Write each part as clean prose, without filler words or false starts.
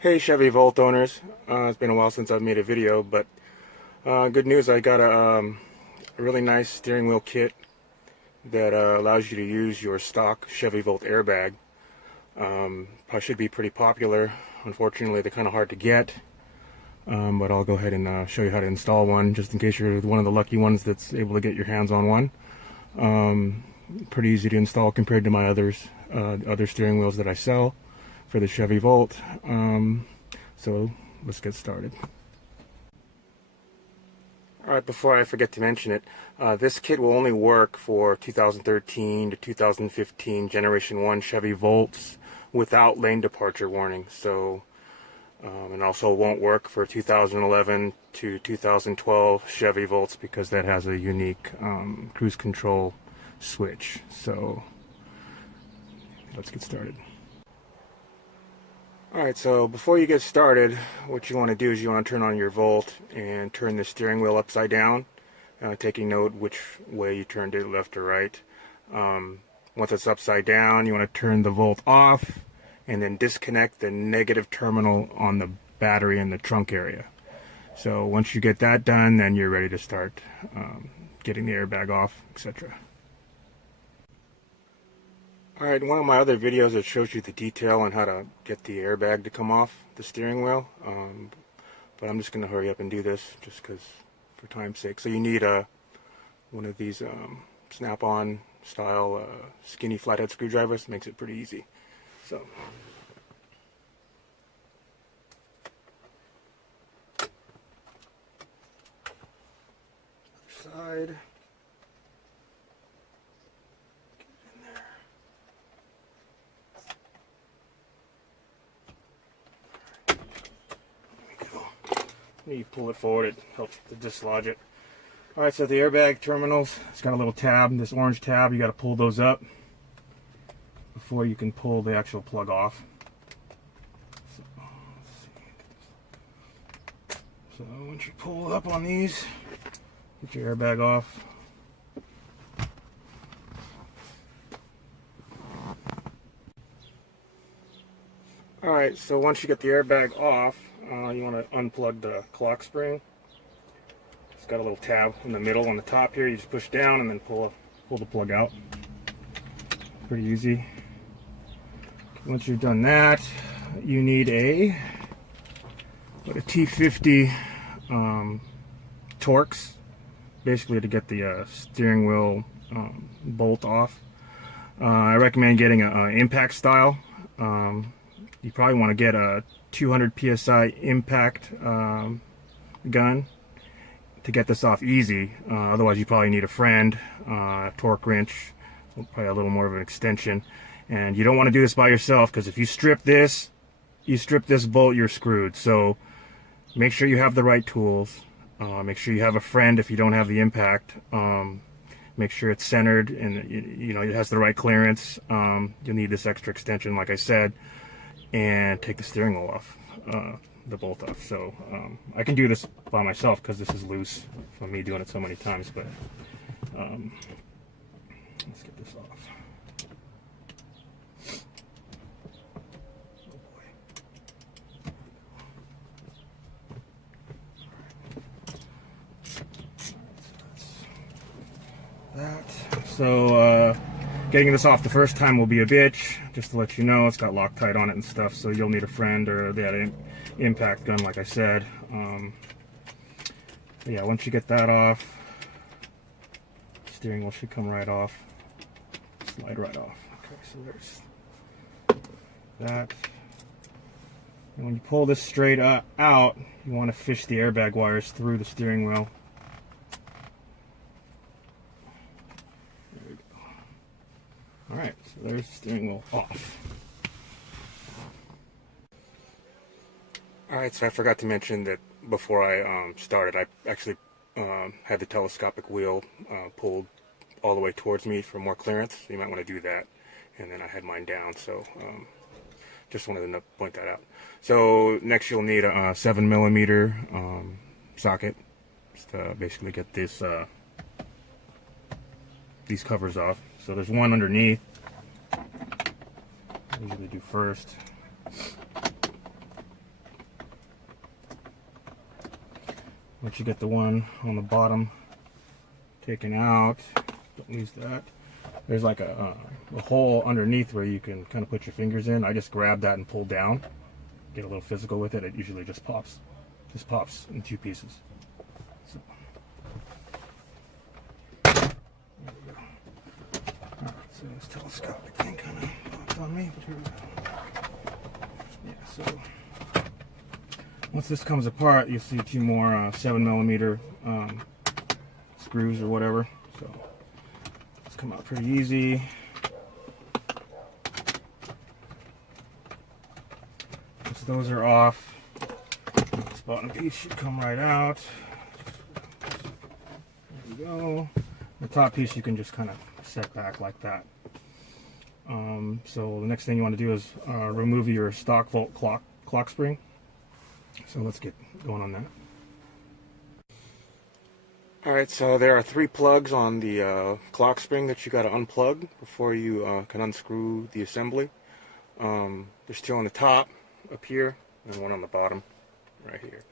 Hey Chevy Volt owners, it's been a while since I've made a video, but good news, I got a really nice steering wheel kit that allows you to use your stock Chevy Volt airbag. Probably should be pretty popular. Unfortunately, they're kind of hard to get, but I'll go ahead and show you how to install one, just in case you're one of the lucky ones that's able to get your hands on one. Pretty easy to install compared to my other steering wheels that I sell for the Chevy Volt. So let's get started. Alright, before I forget to mention it, this kit will only work for 2013 to 2015 Generation 1 Chevy Volts without lane departure warning. So, and also won't work for 2011 to 2012 Chevy Volts because that has a unique cruise control switch. So let's get started. Alright, so before you get started, what you want to do is you want to turn on your Volt and turn the steering wheel upside down, taking note which way you turned it, left or right. Once it's upside down, you want to turn the Volt off and then disconnect the negative terminal on the battery in the trunk area. So once you get that done, then you're ready to start getting the airbag off, etc. Alright, one of my other videos that shows you the detail on how to get the airbag to come off the steering wheel, but I'm just going to hurry up and do this just because for time's sake. So you need one of these snap-on style skinny flathead screwdrivers. Makes it pretty easy. So other side. You pull it forward, it helps to dislodge it. Alright, so the airbag terminals, it's got a little tab, this orange tab, you got to pull those up before you can pull the actual plug off. So once you pull up on these, get your airbag off. Alright, so once you get the airbag off, you want to unplug the clock spring. It's got a little tab in the middle on the top here. You just push down and then pull the plug out. Pretty easy. Once you've done that, you need a T50 Torx, basically to get the steering wheel bolt off. I recommend getting an impact style. You probably want to get a 200 psi impact gun to get this off easy. Otherwise you probably need a friend, torque wrench, probably a little more of an extension. And you don't want to do this by yourself, because if you strip this bolt, you're screwed. So make sure you have the right tools. Make sure you have a friend if you don't have the impact. Make sure it's centered and you know it has the right clearance. You'll need this extra extension, like I said, and take the steering wheel off, the bolt off. So I can do this by myself because this is loose from me doing it so many times, but let's get this off. Oh boy. That. So getting this off the first time will be a bitch, just to let you know. It's got Loctite on it and stuff, so you'll need a friend or that impact gun, like I said. But yeah, once you get that off, steering wheel should come right off, slide right off. Okay, so there's that. And when you pull this straight out, you want to fish the airbag wires through the steering wheel. Alright, so there's the steering wheel off. Alright, so I forgot to mention that before I started, I actually had the telescopic wheel pulled all the way towards me for more clearance. So you might want to do that. And then I had mine down, so just wanted to point that out. So next you'll need a 7mm socket just to basically get this these covers off. So there's one underneath. I usually do first. Once you get the one on the bottom taken out, don't lose that. There's like a hole underneath where you can kind of put your fingers in. I just grab that and pull down, get a little physical with it. It usually just pops in two pieces. So, there we go. Alright, so this telescopic thing kind of popped on me, but here we go. Yeah, so once this comes apart, you'll see two more 7mm screws or whatever. So it's come out pretty easy. Once those are off, this bottom piece should come right out. There we go. The top piece you can just kind of set back like that. So the next thing you want to do is remove your stock Volt clock spring. So let's get going on that. Alright, so there are 3 plugs on the clock spring that you got to unplug before you can unscrew the assembly. There's 2 on the top up here and 1 on the bottom right here.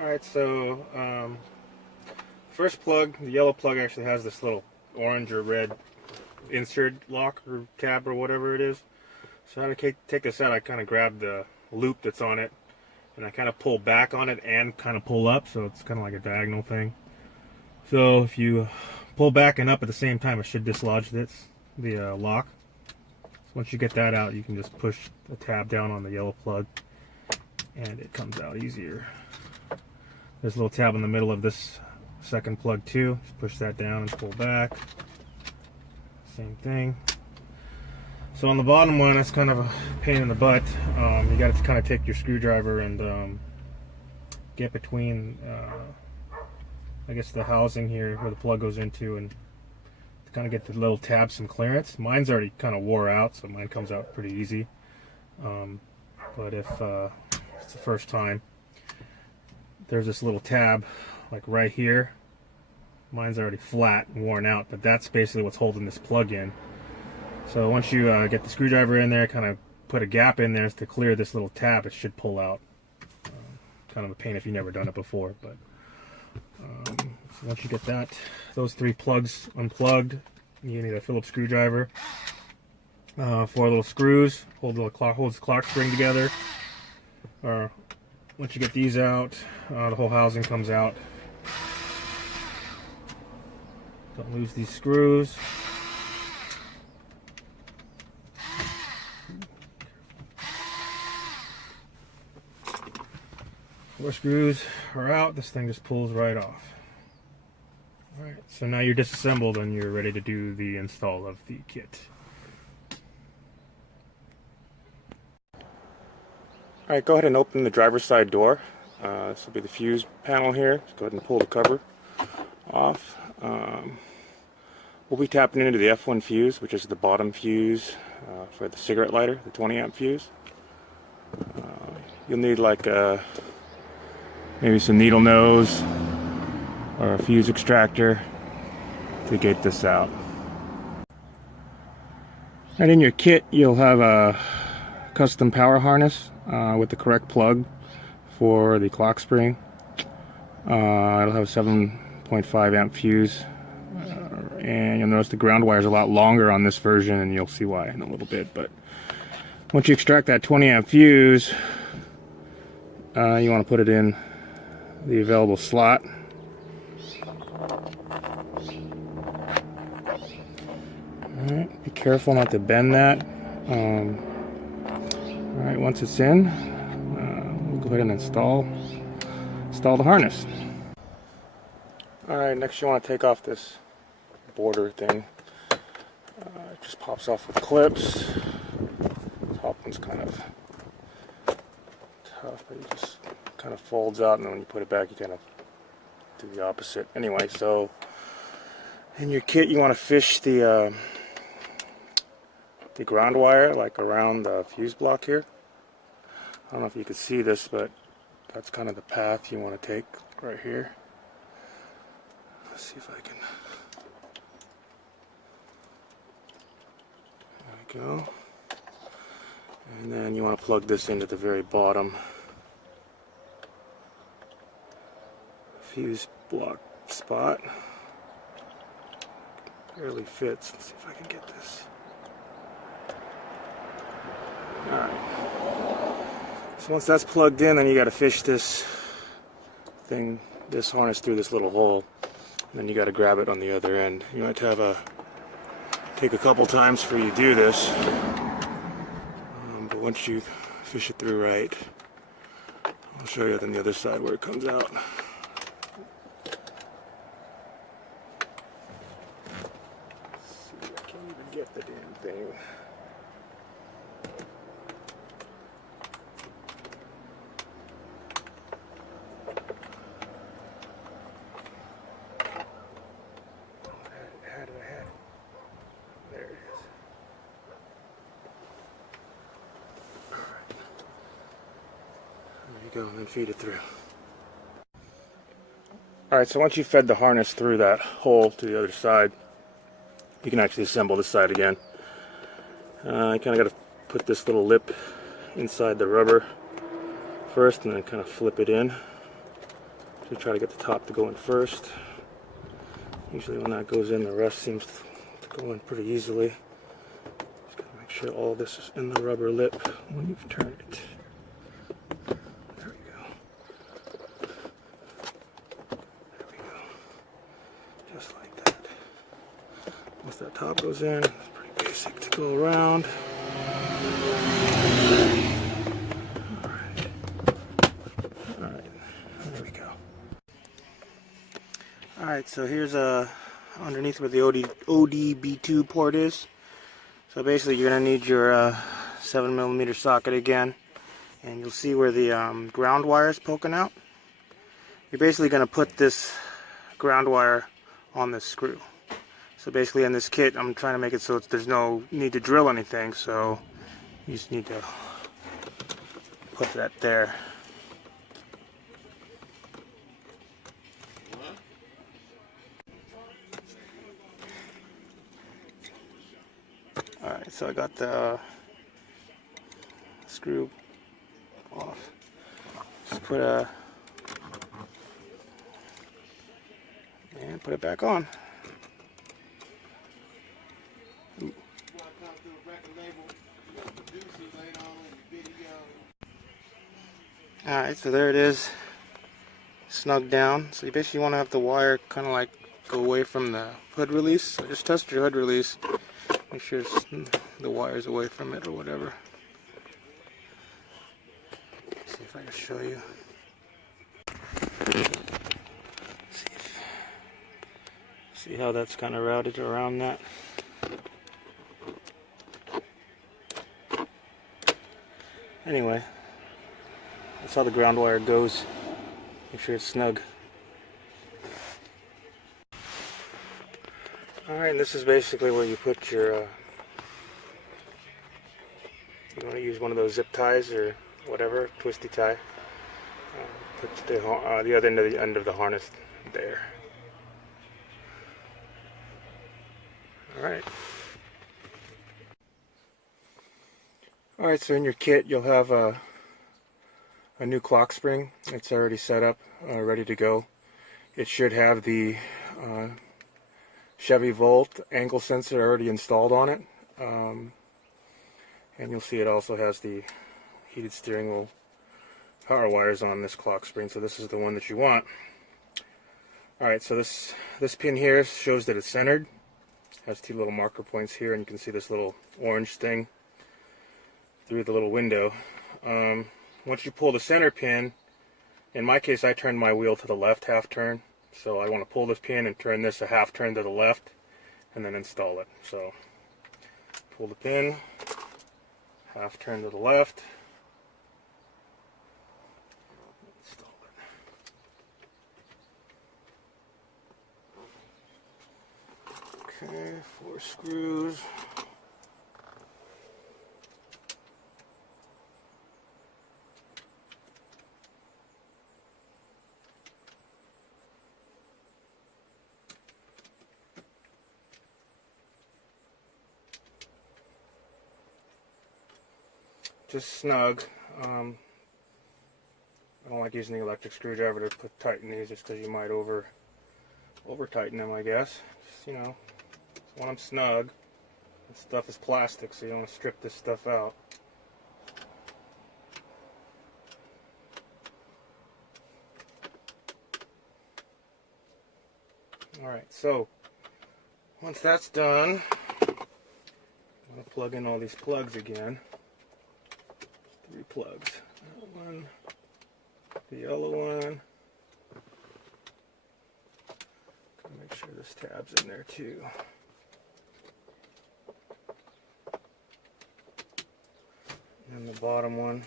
Alright, so first plug, the yellow plug, actually has this little orange or red insert lock or tab or whatever it is. So how to take this out, I kind of grab the loop that's on it and I kind of pull back on it and kind of pull up, so it's kind of like a diagonal thing. So if you pull back and up at the same time, it should dislodge the lock. So once you get that out, you can just push the tab down on the yellow plug and it comes out easier. There's a little tab in the middle of this second plug too. Just push that down and pull back. Same thing. So on the bottom one, it's kind of a pain in the butt. You got to kind of take your screwdriver and get between, I guess, the housing here where the plug goes into, and to kind of get the little tab some clearance. Mine's already kind of wore out, so mine comes out pretty easy. But if it's the first time, there's this little tab like right here. Mine's already flat and worn out, but that's basically what's holding this plug in. So once you get the screwdriver in there, kind of put a gap in there to clear this little tab, it should pull out. Kind of a pain if you've never done it before, but so once you get those 3 plugs unplugged, you need a Phillips screwdriver, 4 little screws, holds the clock spring together. Once you get these out, the whole housing comes out. Don't lose these screws. 4 screws are out. This thing just pulls right off. Alright, so now you're disassembled and you're ready to do the install of the kit. Alright, go ahead and open the driver's side door. This will be the fuse panel here. Just go ahead and pull the cover off. We'll be tapping into the F1 fuse, which is the bottom fuse for the cigarette lighter, the 20 amp fuse. You'll need like maybe some needle nose or a fuse extractor to get this out. And in your kit, you'll have a custom power harness with the correct plug for the clock spring. It'll have a 7.5 amp fuse, and you'll notice the ground wire is a lot longer on this version, and you'll see why in a little bit. But once you extract that 20 amp fuse, you want to put it in the available slot. Alright, be careful not to bend that. Alright, once it's in, we'll go ahead and install the harness. Alright, next you want to take off this border thing. It just pops off with clips. The top one's kind of tough, but it just kind of folds out, and then when you put it back, you kind of do the opposite. Anyway, so in your kit, you want to fish the ground wire like around the fuse block here. I don't know if you can see this, but that's kind of the path you want to take right here. Let's see if I can. There we go. And then you want to plug this into the very bottom fuse block spot. Barely fits. Let's see if I can get this. Alright. So once that's plugged in, then you got to fish this thing, this harness through this little hole. And then you got to grab it on the other end. You might have a take a couple times for you to do this. But once you fish it through right, I'll show you on the other side where it comes out. Get the damn thing. Had it. There it is. Alright. There you go, and then feed it through. Alright, so once you fed the harness through that hole to the other side, you can actually assemble this side again. You kind of got to put this little lip inside the rubber first and then kind of flip it in. So try to get the top to go in first. Usually when that goes in, the rest seems to go in pretty easily. Just got to make sure all this is in the rubber lip when you've turned it. There we go. There we go. Just like that. Once that top goes in, it's pretty basic to go around. Alright, there we go. Alright, so here's underneath where the ODB2 port is. So basically you're going to need your 7mm socket again. And you'll see where the ground wire is poking out. You're basically going to put this ground wire on this screw. So basically in this kit, I'm trying to make it so there's no need to drill anything, so you just need to put that there. Alright, so I got the screw off. Just put it back on. Alright, so there it is, snug down. So you basically want to have the wire kind of like go away from the hood release. So just test your hood release, make sure the wire's away from it or whatever. Let's see if I can show you. See how that's kind of routed around that. Anyway, that's how the ground wire goes. Make sure it's snug. Alright, and this is basically where you put your, you want to use one of those zip ties or whatever, twisty tie. Put the other end of the harness there. Alright. Alright, so in your kit you'll have a new clock spring. It's already set up, ready to go. It should have the Chevy Volt angle sensor already installed on it. And you'll see it also has the heated steering wheel power wires on this clock spring, so this is the one that you want. Alright, so this pin here shows that it's centered. It has two little marker points here, and you can see this little orange thing through the little window. Once you pull the center pin, in my case I turned my wheel to the left half turn, so I want to pull this pin and turn this a half turn to the left and then install it. So pull the pin, half turn to the left, install it. Okay, 4 screws. just snug. I don't like using the electric screwdriver to tighten these just because you might over tighten them, I guess. Just, you know, want them snug. This stuff is plastic, so you don't want to strip this stuff out. Alright, so once that's done, I'm going to plug in all these plugs again. 3 plugs. That one, the yellow one. Make sure this tab's in there too. And the bottom one.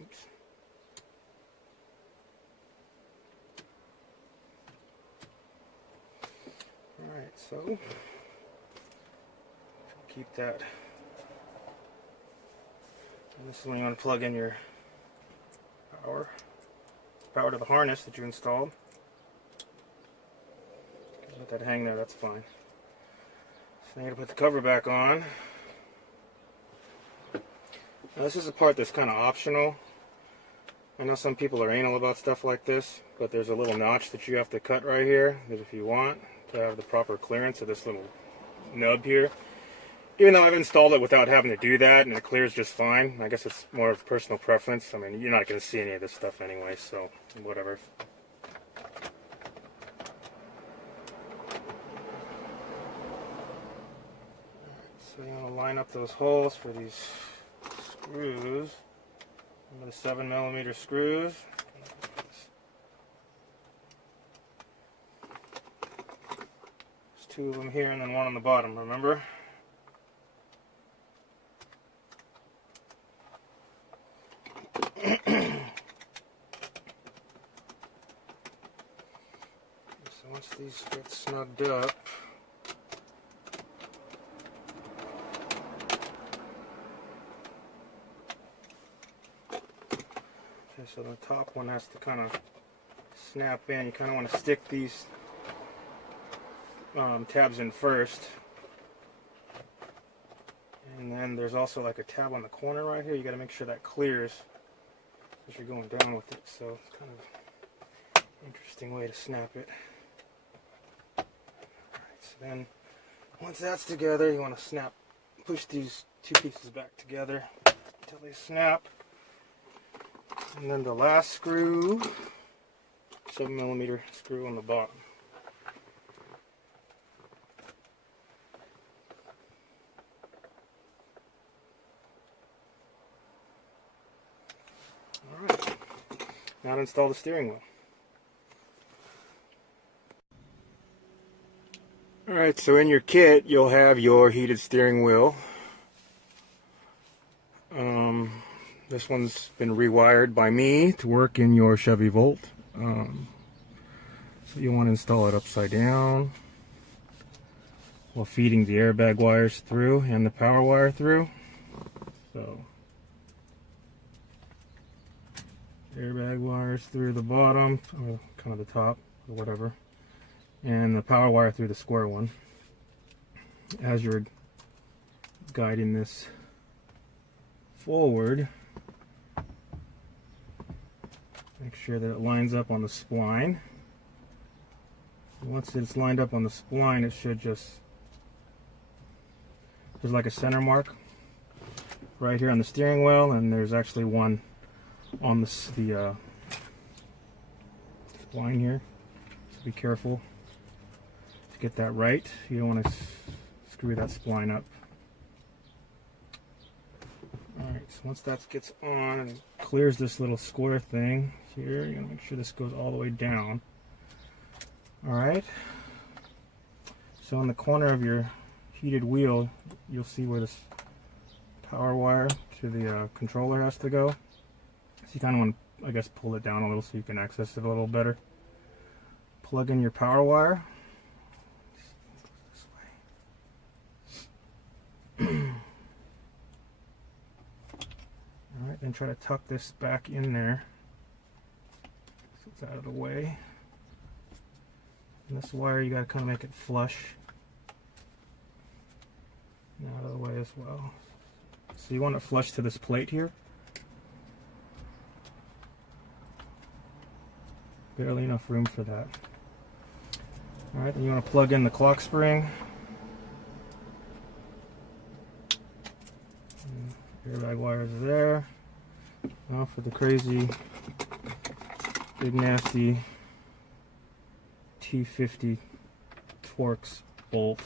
Oops. Alright, so keep that. And this is when you want to plug in your power to the harness that you installed. Let that hang there, that's fine. So now you gotta put the cover back on. Now this is a part that's kind of optional. I know some people are anal about stuff like this, but there's a little notch that you have to cut right here, that if you want to have the proper clearance of this little nub here. Even though I've installed it without having to do that, and it clears just fine. I guess it's more of personal preference. I mean, you're not going to see any of this stuff anyway, so whatever. So you want to line up those holes for these screws. Remember the 7mm screws. There's 2 of them here and then 1 on the bottom, remember? So once these get snugged up, okay, so the top one has to kind of snap in. You kind of want to stick these tabs in first. And then there's also like a tab on the corner right here. You got to make sure that clears as you're going down with it. So it's kind of an interesting way to snap it. Alright, so then once that's together, you want to push these 2 pieces back together until they snap. And then the last screw, 7mm screw on the bottom. Alright, now to install the steering wheel. Alright, so in your kit you'll have your heated steering wheel. This one's been rewired by me to work in your Chevy Volt. So you want to install it upside down while feeding the airbag wires through and the power wire through. So airbag wires through the bottom, or kind of the top, or whatever, and the power wire through the square one. As you're guiding this forward, make sure that it lines up on the spline. Once it's lined up on the spline, it should just, there's like a center mark right here on the steering wheel, and there's actually one on the spline here. So be careful to get that right. You don't want to screw that spline up. Alright, so once that gets on and clears this little square thing here, you're going to make sure this goes all the way down. Alright, so in the corner of your heated wheel, you'll see where this power wire to the controller has to go. So you kind of want to, I guess, pull it down a little so you can access it a little better. Plug in your power wire. Alright, then try to tuck this back in there so it's out of the way. And this wire, you got to kind of make it flush and out of the way as well. So you want it flush to this plate here. Barely enough room for that. Alright, then you want to plug in the clock spring. Airbag wires are there. Now for the crazy, big nasty T50 Torx bolt.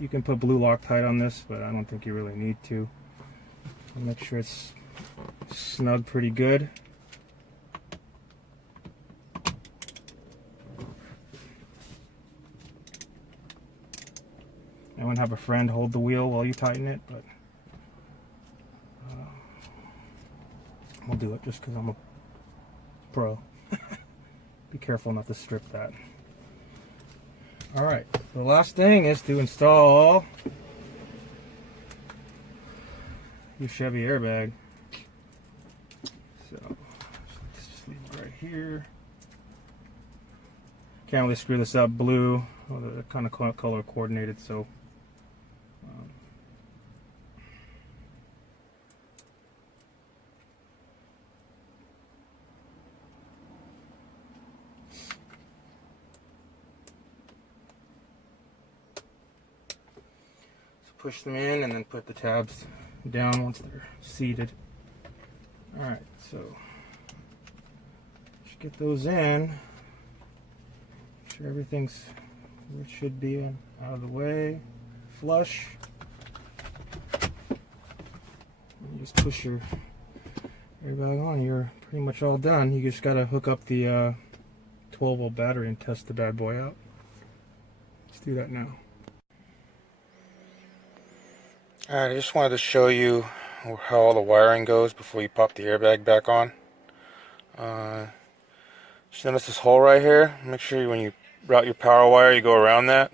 You can put blue Loctite on this, but I don't think you really need to. I'll make sure it's snug pretty good. I want to have a friend hold the wheel while you tighten it, but I'll do it just because I'm a pro. Be careful not to strip that. Alright, the last thing is to install your Chevy airbag. So, let's just leave it right here. Can't really screw this up blue. Well, they're kind of color coordinated, so push them in and then put the tabs down once they're seated. Alright, so just get those in. Make sure everything's where it should be and out of the way. Flush. You just push your airbag on, you're pretty much all done. You just gotta hook up the 12-volt battery and test the bad boy out. Let's do that now. Alright, I just wanted to show you how all the wiring goes before you pop the airbag back on. Just notice this hole right here. Make sure when you route your power wire you go around that.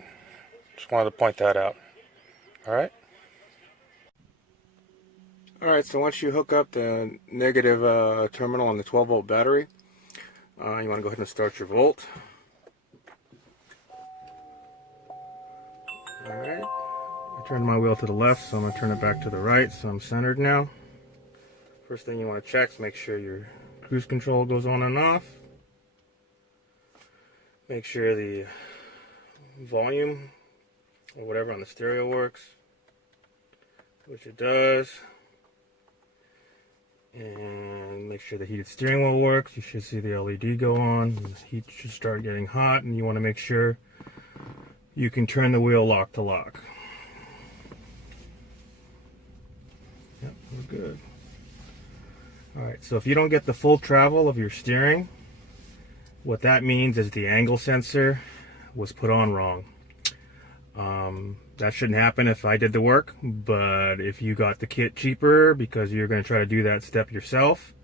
Just wanted to point that out. Alright? Alright, so once you hook up the negative terminal on the 12-volt battery, you want to go ahead and start your volt. Alright. I turned my wheel to the left, so I'm going to turn it back to the right, so I'm centered now. First thing you want to check is make sure your cruise control goes on and off. Make sure the volume or whatever on the stereo works, which it does. And make sure the heated steering wheel works. You should see the LED go on. The heat should start getting hot, and you want to make sure you can turn the wheel lock to lock. Yep, we're good. Alright, so if you don't get the full travel of your steering, what that means is the angle sensor was put on wrong. That shouldn't happen if I did the work, but if you got the kit cheaper because you're going to try to do that step yourself,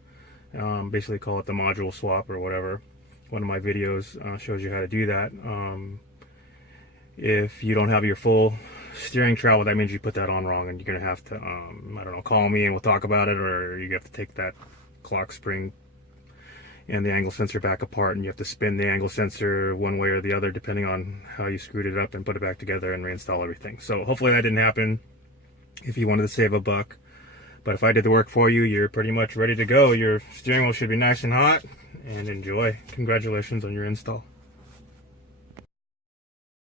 basically call it the module swap or whatever. One of my videos shows you how to do that. If you don't have your full steering travel, that means you put that on wrong, and you're going to have to, I don't know, call me and we'll talk about it, or you have to take that clock spring and the angle sensor back apart, and you have to spin the angle sensor one way or the other depending on how you screwed it up, and put it back together and reinstall everything. So hopefully that didn't happen if you wanted to save a buck. But if I did the work for you, you're pretty much ready to go. Your steering wheel should be nice and hot, and enjoy. Congratulations on your install.